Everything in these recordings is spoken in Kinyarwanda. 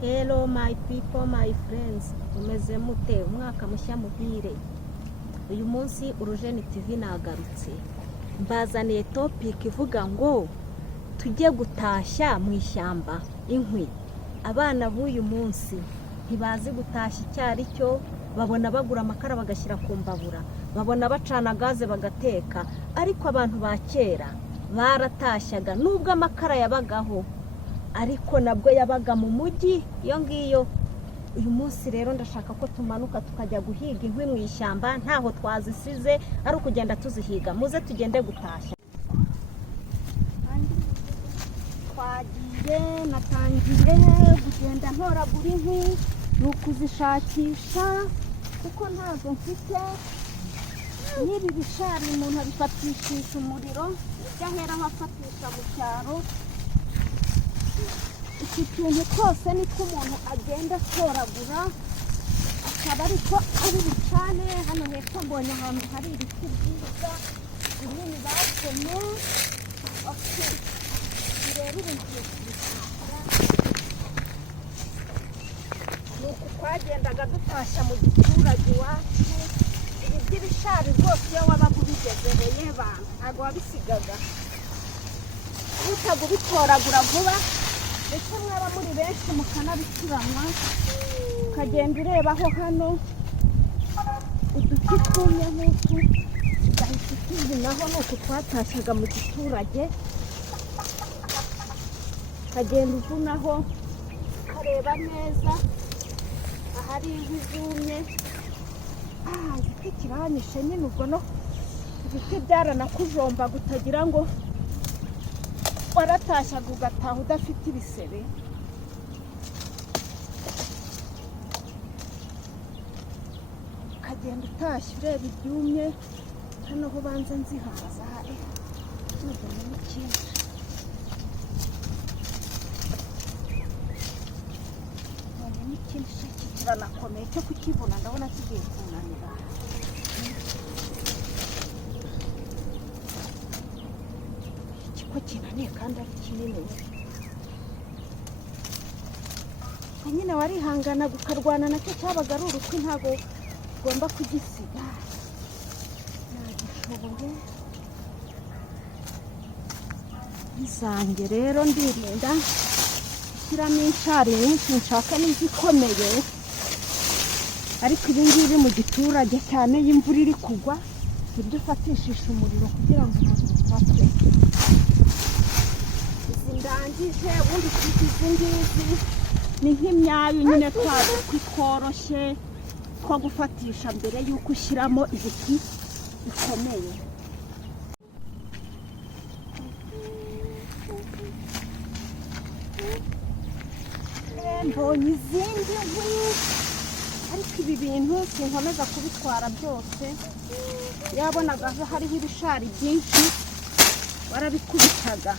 Hello my people, my friends, umeze mute? Umwaka mushya muhire. Uyu munsi Urujeni TV nagarutse mbazaniye topic ivuga ngo tujye gutashya mu ishyamba inkwi. Abana b'uyu munsi ntibazi gutashya icyari cyo, babona bagura amakara bagashyira ku mbabura, babona bacana gaze bagateka, ariko abantu ba kera baratashyaga nubwo amakara yabagaho, ariko nabwo yabaga mu mujyi iyo ngiyo. Uyu munsi rero ndashaka ko tumanuka tukajya guhiga inkwi mu ishyamba, ntaho twazisize ari ukugenda tuzihiga. Muze tugende gutashya. Natangiye kugenda ntoragura inkwi, ni ukuzishakisha kuko ntazo mfite. N'ibi bishari umuntu abifatishisha umuriro, ibyo aheraho afatisha mu cyaro. Iki kintu cyose niko umuntu agenda atoragura, akaba ariko ari bicane. Hano hepfo mbonye ahantu hari ibiti byiza binini batemye. Rero ubu ngiye kubishaka. Ni uku twagendaga dutashya mu giturage iwacu. Ibi by'ibishari rwose iyo wabaga ubigezeho y'abantu ntabwo wabisigaga, uhitaga ubitoragura vuba, ndetse mwaba muri benshi mukanabicuranywa. Ukagenda urebaho hano uduti twumye nk'utu, ugahita utuzinaho. ni uku twatashyaga mu giturage. Ukagenda uvunaho ukareba neza ahari inkwi zumye. Igiti kirahanyishe nyine, ubwo no ibiti byaranakujomba utagira ngo waratashyaga ugataha udafite ibisebe. Ukagenda utashya ureba ibyumye. Hano ho banza nzihaza hari nubona n'ikindi. Nubona n'ikindi kiranakomeye cyo kukibona, ndabona kigiye kunanira. Ko kinaniye kandi ari kinini. Nyine warihangana ukarwana nacyo, cyabaga ari urukwi, ntabwo ugomba kugisiga. Nagishoboye izanjye rero ndirinda gushyiramo inshari nyinshi, nshaka n'izikomeye. Ariko ibi ngibi mu giturage cyane iyo imvura iri kugwa, nibyo ufatishisha umuriro kugira ngo ufate. Ndangije ubundi izi ngizi ni nk'imyayo nyine, twadukwi tworoshye two gufatisha mbere y'uko ushyiramo ibiti bikomeye. Mbonye izindi nkwi, ariko ibi bintu sinkomeza kubitwara byose. Yabonaga hariho ibishari byinshi warabikubitaga.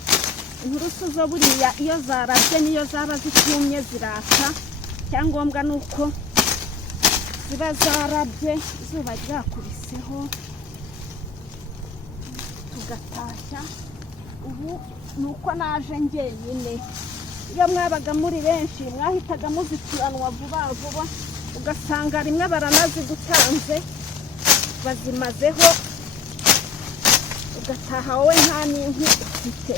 Inturusu zo buriya iyo zarabye niyo zaba zitumye ziraka, cyangombwa ni uko ziba zarabye izuba ryakubiseho. Tugatashya. Ubu ni uko naje njyenyine. Iyo mwabaga muri benshi mwahitaga muzitiranwa vuba vuba, ugasanga rimwe baranazigutanze bazimazeho, ugataha wowe nta n'inkwi ufite.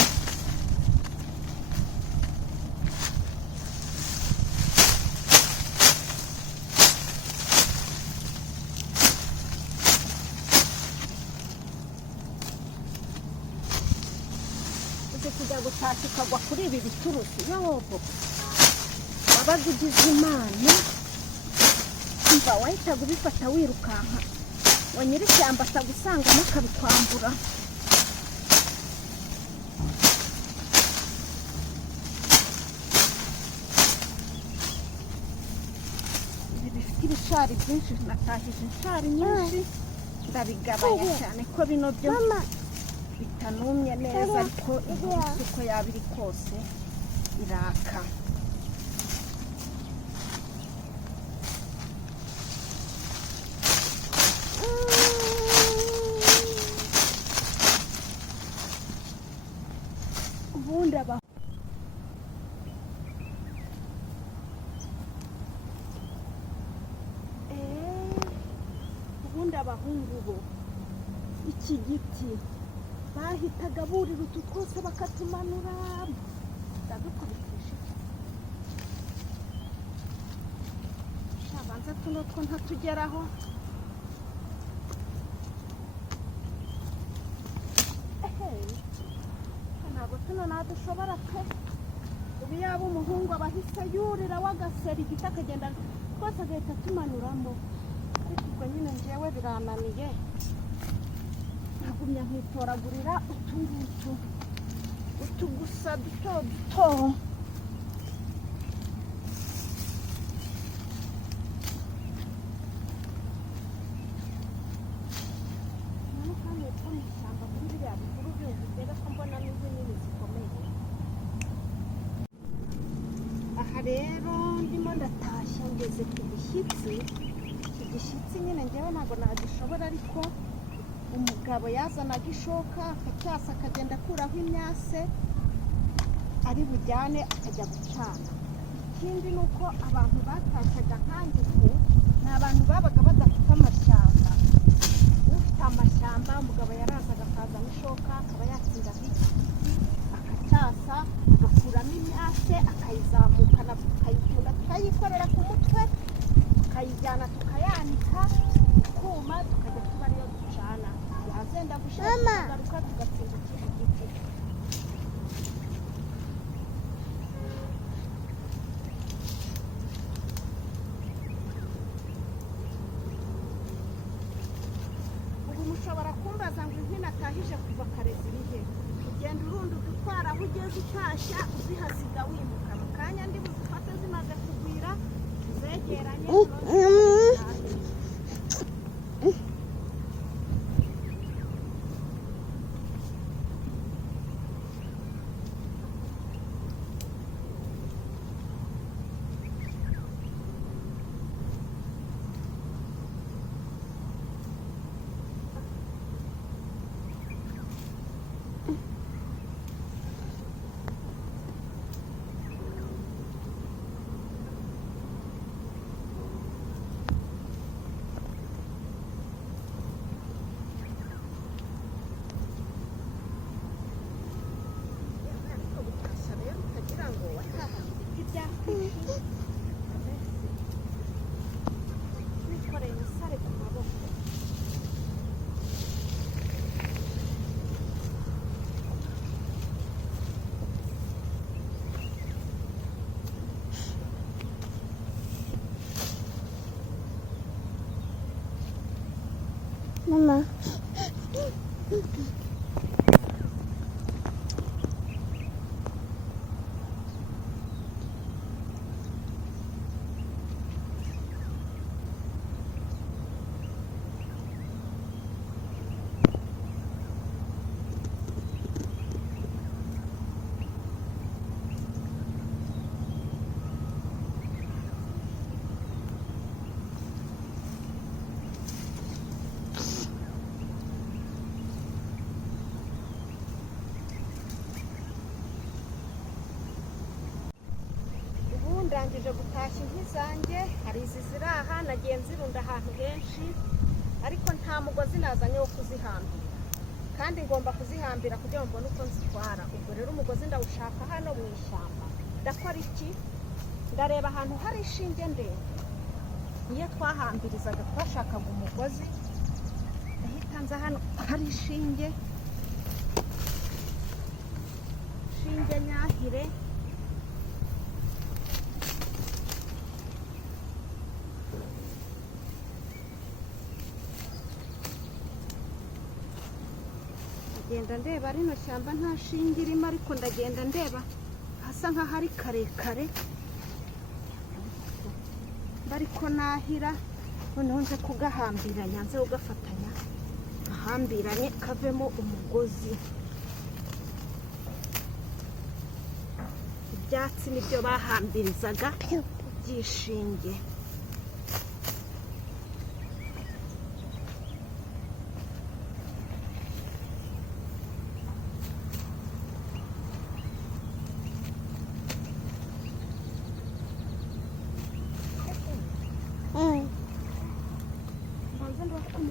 Kujya gutashya ukagwa kuri ibi biturusi, yobo wabaga ugize Imana. Umva wahitaga ubifata wirukanka, wa nyir'ishyamba atagusangamo akabikwambura. Ibi bifite ibishari byinshi, natahije inshari nyinshi ndabigabanya cyane ko bino byo bitanumye neza, ariko inturusu uko yaba iri kose iraka. ubundi abahungu bo iki giti bahitaga burira utu twose bakatumanura ndadukubitisha shabanza tuno two ntatugeraho ntabwo tuno nadushobora pe ubu yaba umuhungu abahise yurira w'agasera igiti akagenda twose agahita tumanuramo ariko ubwo nyine njyewe birananiye nagumya nkitoragurira utu ngutu utu gusa duto duto aha rero ndimo ndatashya ngeze ku gishyitsi iki gishyitsi nyine njyewe ntabwo nagishobora ariko umugabo yazanaga ishoka akacyasa akagenda akuraho imyase ari bujyane akajya gucana ikindi ni uko abantu batashyaga nkangitse ni abantu babaga badafite amashyamba ufite amashyamba umugabo yarazaga akazana ishoka akaba yatsindaho igiti akacyasa agakuramo imyase akayizamukana tukayitunda tukayikorera ku mutwe tukayijyana tukayanika ikuma tukajya tuba ariyo ducana yazenda gushira tukagaruka tugatsinda ikindi giti ubu mushobora kumbaza ngo inkwi natahije kuva kare zirihe ugenda urundi udutwara aho ugeze utashya uzihasiga wimuka mu kanya ndi buzifate zimaze kugwira zegeranye Mama. ndangije gutashya inkwi zanjye hari izi ziri aha nagiye nzirunda ahantu henshi ariko nta mugozi nazanye wo kuzihambira kandi ngomba kuzihambira kugira ngo mbone uko nzitwara ubwo rero umugozi ndawushaka hano mu ishyamba ndakora iki ndareba ahantu hari ishinge ndende iyo twahambirizaga twashakaga umugozi ndahita nza hano hari ishinge nyahire ndagenda ndeba rino shyamba nta shinge irimo ariko ndagenda ndeba hasa nk'ahari karekare ariko nahira noneho nze kugahambiranya nze ugafatanya ahambiranye kavemo umugozi ibyatsi nibyo bahambirizaga byishinge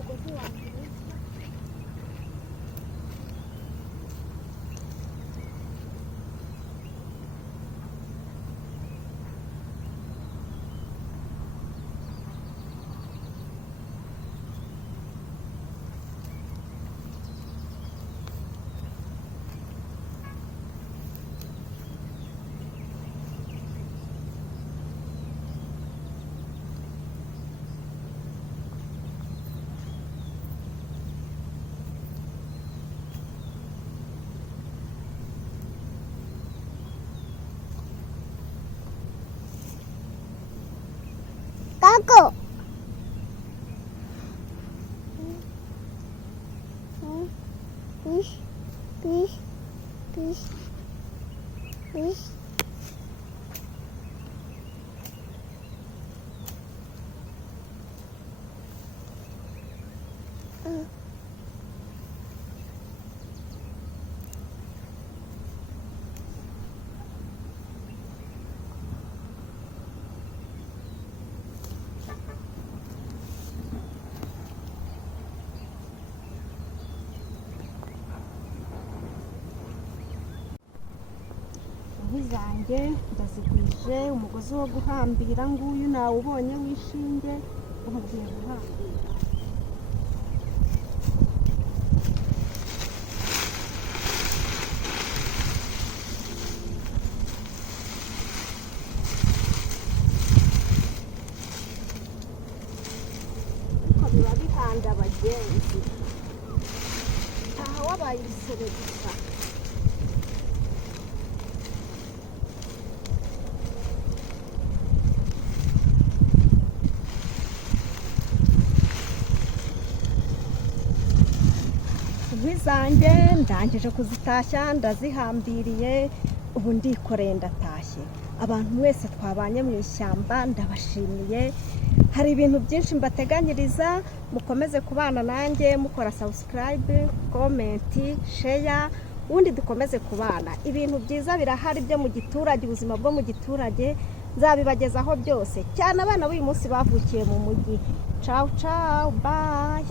umugozi wanjye. Kako. Please. Inkwi zanjye ndazigurije, umugozi wo guhambira nguyu nawubonye w'ishinge, ubu ngiye guhambira. Ariko biba bihanda abagenzi, aha wabaye ibisebe gusa. Inkwi zanjye ndangije kuzitashya, ndazihambiriye, ubu ndikoreye ndatashye. Abantu mwese twabanye mu ishyamba ndabashimiye, hari ibintu byinshi mbateganyiriza, mukomeze kubana nanjye mukora subscribe, comment, share, ubundi dukomeze kubana. Ibintu byiza birahari byo mu giturage, ubuzima bwo mu giturage nzabibagezaho byose, cyane abana b'uyu munsi bavukiye mu mujyi. Ciao ciao, bye.